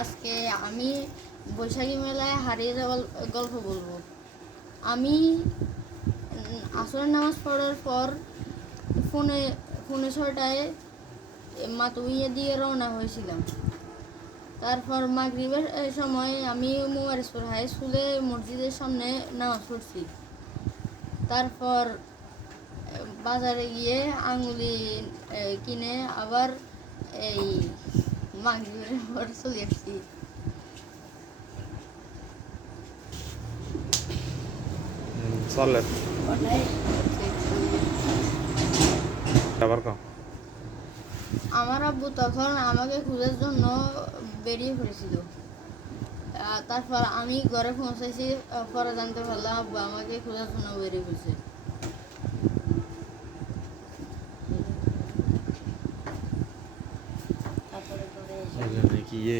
আজকে আমি বৈশাখী মেলায় হারিয়ে যাওয়ার গল্প বলব। আমি আসরের নামাজ পড়ার পর ফোনে ফোনে ছয়টায় মাতুইয়া দিয়ে রওনা হয়েছিলাম। তারপর মাগরিবের সময় আমি মুমারিসপুর হাই স্কুলে মসজিদের সামনে নামাজ পড়ছি। তারপর বাজারে গিয়ে আঙুলি কিনে আবার এই আমার আব্বু তখন আমাকে খোঁজার জন্য বেরিয়ে পড়েছিল। তারপর আমি ঘরে পৌঁছেছি পরে জানতে পারলাম আব্বু আমাকে খোঁজার জন্য বেরিয়ে পড়েছে। তারপরে পরে এসে- কি ইয়ে